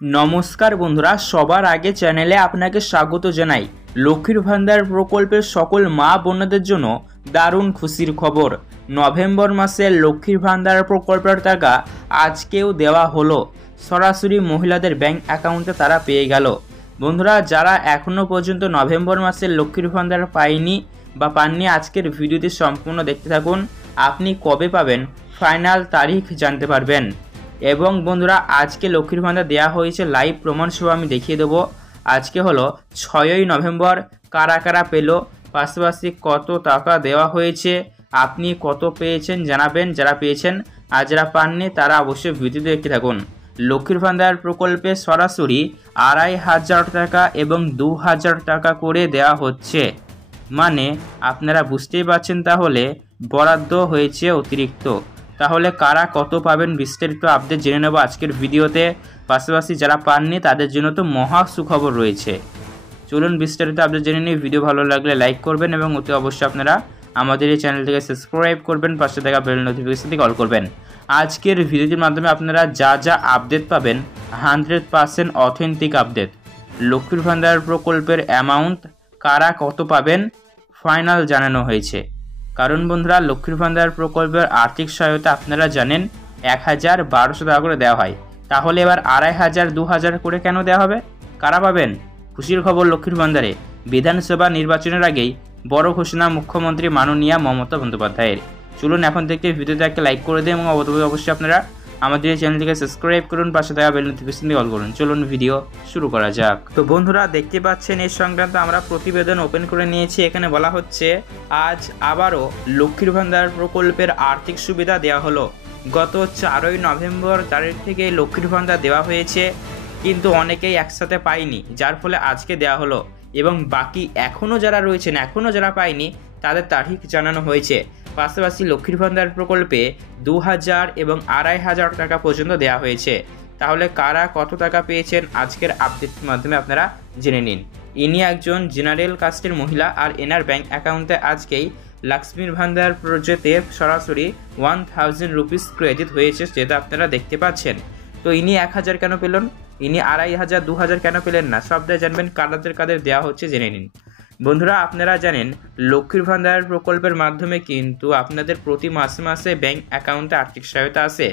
নমস্কার বন্ধুরা, সবার আগে চ্যানেলে আপনাকে স্বাগত জানাই। লক্ষ্মীর ভান্ডার প্রকল্পের সকল মা বোনদের জন্য দারুণ খুশির খবর। নভেম্বর মাসে লক্ষ্মীর ভান্ডার প্রকল্পের টাকা আজকেও দেওয়া হলো। সরাসরি মহিলাদের ব্যাংক অ্যাকাউন্টে তারা পেয়ে গেল। বন্ধুরা, যারা এখনও পর্যন্ত নভেম্বর মাসে লক্ষ্মীর ভান্ডার পায়নি বা পাননি, আজকের ভিডিওটি সম্পূর্ণ দেখতে থাকুন। আপনি কবে পাবেন ফাইনাল তারিখ জানতে পারবেন। এবং বন্ধুরা, আজকে লক্ষ্মীর ভান্ডার দেওয়া হয়েছে, লাইভ প্রমাণ সহ আমি দেখিয়ে দেবো। আজকে হলো 6ই নভেম্বর। কারা কারা পেল, পাশাপাশি কত টাকা দেওয়া হয়েছে, আপনি কত পেয়েছেন জানাবেন যারা পেয়েছেন। আর যারা পাননি তারা অবশ্যই ভিডিওতে দেখতে থাকুন। লক্ষ্মীর ভান্ডার প্রকল্পে সরাসরি 2,500 টাকা এবং 2,000 টাকা করে দেওয়া হচ্ছে। মানে আপনারা বুঝতেই পারছেন, তাহলে বরাদ্দ হয়েছে অতিরিক্ত। তাহলে কারা কত পাবেন বিস্তারিত আপডেট জেনে নেব আজকের ভিডিওতে। পাশাপাশি যারা পাননি তাদের জন্য তো মহা সুখবর রয়েছে। চলুন বিস্তারিত আপডেট জেনে নিই। ভিডিও ভালো লাগলে লাইক করবেন এবং অতি অবশ্যই আপনারা আমাদের এই চ্যানেলটিকে সাবস্ক্রাইব করবেন, পাশে থাকা বেল নোটিফিকেশনটি অল করবেন। আজকের ভিডিওটির মাধ্যমে আপনারা যা যা আপডেট পাবেন 100% অথেন্টিক আপডেট। লক্ষ্মীর ভান্ডার প্রকল্পের অ্যামাউন্ট কারা কত পাবেন ফাইনাল জানানো হয়েছে। কারণ বন্ধুরা, লক্ষ্মীর ভান্ডার প্রকল্পের আর্থিক সহায়তা আপনারা জানেন 1,1200 টাকা করে দেওয়া হয়। তাহলে এবার 2,500 2,000 করে কেন দেওয়া হবে? কারা পাবেন? খুশির খবর, লক্ষ্মীর ভান্ডারে বিধানসভা নির্বাচনের আগেই বড় ঘোষণা মুখ্যমন্ত্রী মাননীয়া মমতা বন্দ্যোপাধ্যায়ের। চলুন এখন থেকে ভিডিওতে একটা লাইক করে দিন এবং অবশ্যই আপনারা আমাদের এই চ্যানেলটিকে সাবস্ক্রাইব করুন, পাশে থাকা বেল নোটিফিকেশনটি অল করুন। চলুন ভিডিও শুরু করা যাক। তো বন্ধুরা, দেখতে পাচ্ছেন এই সংক্রান্ত আমরা প্রতিবেদন ওপেন করে নিয়েছি। এখানে বলা হচ্ছে আজ আবারও লক্ষ্মীর ভান্ডার প্রকল্পের আর্থিক সুবিধা দেওয়া হলো। গত 4ই নভেম্বর তারিখ থেকে লক্ষ্মীর ভান্ডার দেওয়া হয়েছে, কিন্তু অনেকেই একসাথে পায়নি, যার ফলে আজকে দেওয়া হলো। এবং বাকি এখনও যারা রয়েছেন, এখনও যারা পায়নি তাদের তারিখ জানানো হয়েছে। পাশাপাশি লক্ষ্মীর ভান্ডার প্রকল্পে 2,000 এবং 2,500 টাকা পর্যন্ত দেওয়া হয়েছে। তাহলে কারা কত টাকা পেয়েছেন আজকের আপডেটের মাধ্যমে আপনারা জেনে নিন। ইনি একজন জেনারেল কাস্টের মহিলা, আর এনার ব্যাংক অ্যাকাউন্টে আজকেই লক্ষ্মীর ভান্ডার প্রজেক্টে সরাসরি 1,000 রুপিস ক্রেডিট হয়েছে, যেটা আপনারা দেখতে পাচ্ছেন। তো ইনি 1,000 কেন পেলেন, ইনি 2,500 2,000 কেন পেলেন না, সবটাই জানবেন। কাদের দেওয়া হচ্ছে জেনে নিন। বন্ধুরা, আপনারা জানেন লক্ষ্মীর ভান্ডার প্রকল্পের মাধ্যমে কিন্তু আপনাদের প্রতি মাসে মাসে ব্যাংক অ্যাকাউন্টে আর্থিক সহায়তা আসে।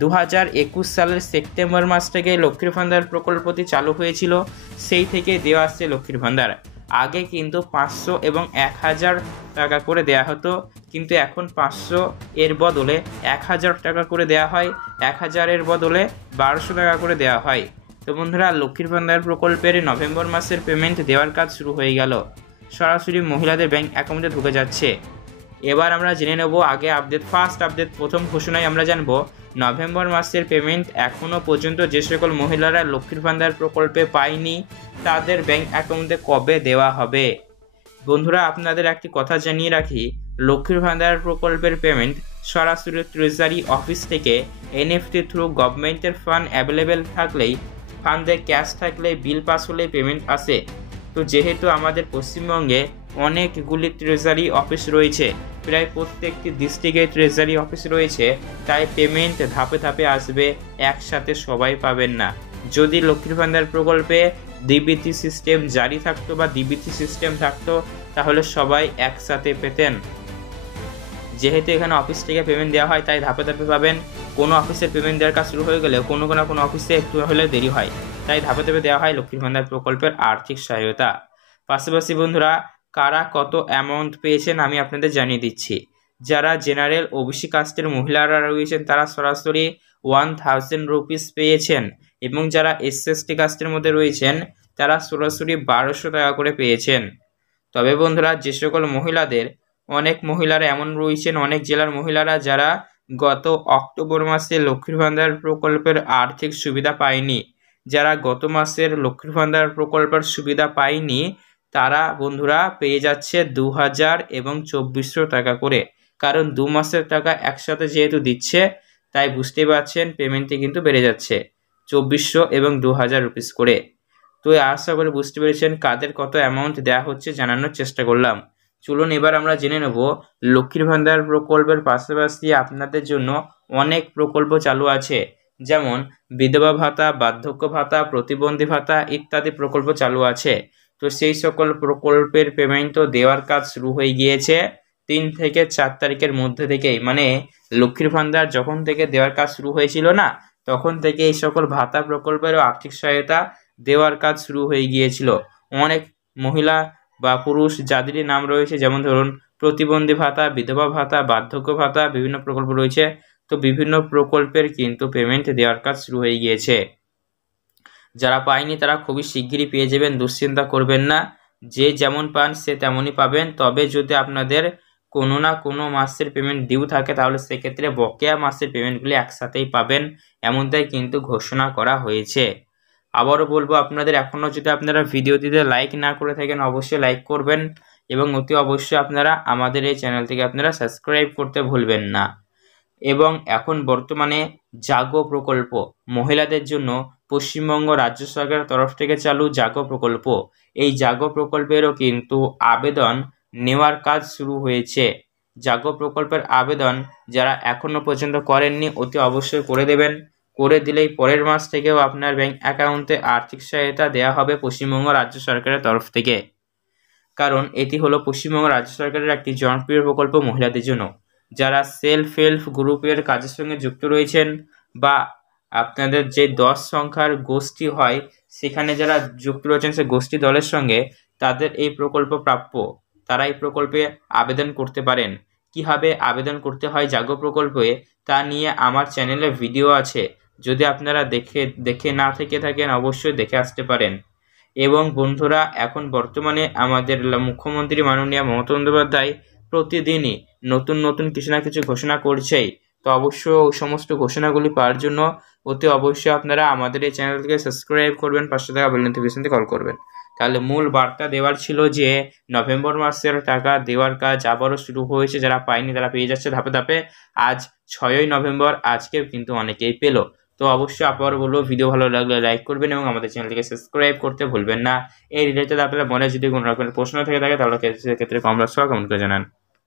2021 সালের সেপ্টেম্বর মাস থেকে লক্ষ্মীর ভান্ডার প্রকল্পটি চালু হয়েছিল, সেই থেকে দেওয়া আসছে লক্ষ্মীর ভান্ডার। আগে কিন্তু 500 এবং 1,000 টাকা করে দেওয়া হতো, কিন্তু এখন 500 এর বদলে 1,000 টাকা করে দেওয়া হয়, 1,000 এর বদলে 1,200 টাকা করে দেওয়া হয়। তো বন্ধুরা, লক্ষ্মীর ভান্ডার প্রকল্পের নভেম্বর মাসের পেমেন্ট দেওয়ার কাজ শুরু হয়ে গেল, সরাসরি মহিলাদের ব্যাংক অ্যাকাউন্টে ঢুকে যাচ্ছে। এবার আমরা জেনে নেব আগে আপডেট, ফার্স্ট আপডেট, প্রথম ঘোষণায় আমরা জানবো নভেম্বর মাসের পেমেন্ট এখনও পর্যন্ত যে সকল মহিলারা লক্ষ্মীর ভান্ডার প্রকল্পে পায়নি তাদের ব্যাংক অ্যাকাউন্টে কবে দেওয়া হবে। বন্ধুরা, আপনাদের একটি কথা জানিয়ে রাখি, লক্ষ্মীর ভান্ডার প্রকল্পের পেমেন্ট সরাসরি ট্রেজারি অফিস থেকে এনএফটি থ্রু গভর্নমেন্টের ফান্ড অ্যাভেলেবেল থাকলেই, ফান্ডে ক্যাশ থাকলে, বিল পাস হলে পেমেন্ট আসে। তো যেহেতু আমাদের পশ্চিমবঙ্গে অনেকগুলি ট্রেজারি অফিস রয়েছে, প্রায় প্রত্যেকটি ডিস্ট্রিক্টে ট্রেজারি অফিস রয়েছে, তাই পেমেন্ট ধাপে ধাপে আসবে, একসাথে সবাই পাবেন না। যদি লক্ষ্মীর ভান্ডার প্রকল্পে ডিবিটি সিস্টেম জারি থাকতো বা ডিবিটি সিস্টেম থাকতো, তাহলে সবাই একসাথে পেতেন। যেহেতু এখানে অফিস থেকে পেমেন্ট দেওয়া হয়, তাই ধাপে ধাপে পাবেন। কোনো অফিসের পেমেন্ট দেওয়ার কাজ শুরু হয়ে গেলে কোনো অফিসে একটু হলে দেরি হয়, তাই ধাপে ধাপে দেওয়া হয় লক্ষ্মীর ভান্ডার প্রকল্পের আর্থিক সহায়তা। পাশাপাশি বন্ধুরা, কারা কত অ্যামাউন্ট পেয়েছেন আমি আপনাদের জানিয়ে দিচ্ছি। যারা জেনারেল ওবিসি কাস্টের মহিলারা রয়েছেন তারা সরাসরি 1,000 রুপিস পেয়েছেন, এবং যারা এসসি কাস্টের মধ্যে রয়েছেন তারা সরাসরি 1,200 টাকা করে পেয়েছেন। তবে বন্ধুরা, যে সকল মহিলাদের, অনেক মহিলারা এমন রয়েছেন, অনেক জেলার মহিলারা যারা গত অক্টোবর মাসে লক্ষ্মীর ভান্ডার প্রকল্পের আর্থিক সুবিধা পায়নি, যারা গত মাসের লক্ষ্মীর ভান্ডার প্রকল্পের সুবিধা পায়নি, তারা বন্ধুরা পেয়ে যাচ্ছে 2,000 এবং 2,400 টাকা করে। কারণ 2 মাসের টাকা একসাথে যেহেতু দিচ্ছে, তাই বুঝতেই পারছেন পেমেন্টটি কিন্তু বেড়ে যাচ্ছে 2,400 এবং 2,000 রুপিস করে। তো আশা করে বুঝতে পেরেছেন কাদের কত অ্যামাউন্ট দেওয়া হচ্ছে, জানানোর চেষ্টা করলাম। চলুন এবার আমরা জেনে নেব লক্ষ্মীর ভান্ডার প্রকল্পের পাশাপাশি আপনাদের জন্য অনেক প্রকল্প চালু আছে, যেমন বিধবা ভাতা, বার্ধক্য ভাতা, প্রতিবন্ধী ভাতা ইত্যাদি প্রকল্প চালু আছে। তো সেই সকল প্রকল্পের পেমেন্টও দেওয়ার কাজ শুরু হয়ে গিয়েছে 3 থেকে 4 তারিখের মধ্যে থেকেই। মানে লক্ষ্মীর ভান্ডার যখন থেকে দেওয়ার কাজ শুরু হয়েছিল না, তখন থেকে এই সকল ভাতা প্রকল্পেরও আর্থিক সহায়তা দেওয়ার কাজ শুরু হয়ে গিয়েছিল। অনেক মহিলা বা পুরুষ যাদেরই নাম রয়েছে, যেমন ধরুন প্রতিবন্ধী ভাতা, বিধবা ভাতা, বার্ধক্য ভাতা, বিভিন্ন প্রকল্প রয়েছে। তো বিভিন্ন প্রকল্পের কিন্তু পেমেন্ট দেওয়ার কাজ শুরু হয়ে গিয়েছে। যারা পায়নি তারা খুবই শিগগিরই পেয়ে যাবেন, দুশ্চিন্তা করবেন না। যে যেমন পান সে তেমনই পাবেন। তবে যদি আপনাদের কোনো না কোনো মাসের পেমেন্ট ডিউ থাকে, তাহলে সেক্ষেত্রে বকেয়া মাসের পেমেন্টগুলি একসাথেই পাবেন, এমনটাই কিন্তু ঘোষণা করা হয়েছে। আবারও বলবো, আপনাদের এখনও যদি আপনারা ভিডিওটিতে লাইক না করে থাকেন, অবশ্যই লাইক করবেন এবং অতি অবশ্যই আপনারা আমাদের এই চ্যানেলটিকে আপনারা সাবস্ক্রাইব করতে ভুলবেন না। এবং এখন বর্তমানে জাগো প্রকল্প মহিলাদের জন্য পশ্চিমবঙ্গ রাজ্য সরকারের তরফ থেকে চালু জাগো প্রকল্প, এই জাগো প্রকল্পেরও কিন্তু আবেদন নেওয়ার কাজ শুরু হয়েছে। জাগো প্রকল্পের আবেদন যারা এখনও পর্যন্ত করেননি অতি অবশ্যই করে দেবেন। করে দিলেই পরের মাস থেকেও আপনার ব্যাংক অ্যাকাউন্টে আর্থিক সহায়তা দেওয়া হবে পশ্চিমবঙ্গ রাজ্য সরকারের তরফ থেকে। কারণ এটি হলো পশ্চিমবঙ্গ রাজ্য সরকারের একটি জনপ্রিয় প্রকল্প মহিলাদের জন্য। যারা সেলফ হেল্প গ্রুপের কাজের সঙ্গে যুক্ত রয়েছেন বা আপনাদের যে 10 সংখ্যার গোষ্ঠী হয় সেখানে যারা যুক্ত রয়েছেন সে গোষ্ঠী দলের সঙ্গে, তাদের এই প্রকল্প প্রাপ্য। তারা এই প্রকল্পে আবেদন করতে পারেন। কীভাবে আবেদন করতে হয় জাগো প্রকল্পে তা নিয়ে আমার চ্যানেলে ভিডিও আছে, যদি আপনারা দেখে না থেকে থাকেন অবশ্যই দেখে আসতে পারেন। এবং বন্ধুরা, এখন বর্তমানে আমাদের মুখ্যমন্ত্রী মাননীয় মমতা বন্দ্যোপাধ্যায় প্রতিদিনই নতুন নতুন কিছু না কিছু ঘোষণা করছেই। তো অবশ্য ওই সমস্ত ঘোষণাগুলি পাওয়ার জন্য অতি অবশ্যই আপনারা আমাদের এই চ্যানেলটিকে সাবস্ক্রাইব করবেন, পাশে থাকা বেল নোটিফিকেশনটি কল করবেন। তাহলে মূল বার্তা দেওয়ার ছিল যে নভেম্বর মাসের টাকা দেওয়ার কাজ আবারও শুরু হয়েছে। যারা পায়নি তারা পেয়ে যাচ্ছে ধাপে ধাপে। আজ 6ই নভেম্বর, আজকেও কিন্তু অনেকেই পেল। তো অবশ্যই আবার বলবো, ভিডিও ভালো লাগলে লাইক করবেন এবং আমাদের চ্যানেলটিকে সাবস্ক্রাইব করতে ভুলবেন না। এই রিলেটেড আপনারা মনে যদি কোনো রকমের প্রশ্ন থেকে থাকে তাহলে সেক্ষেত্রে কমেন্ট বক্সে কমেন্ট করে জানান।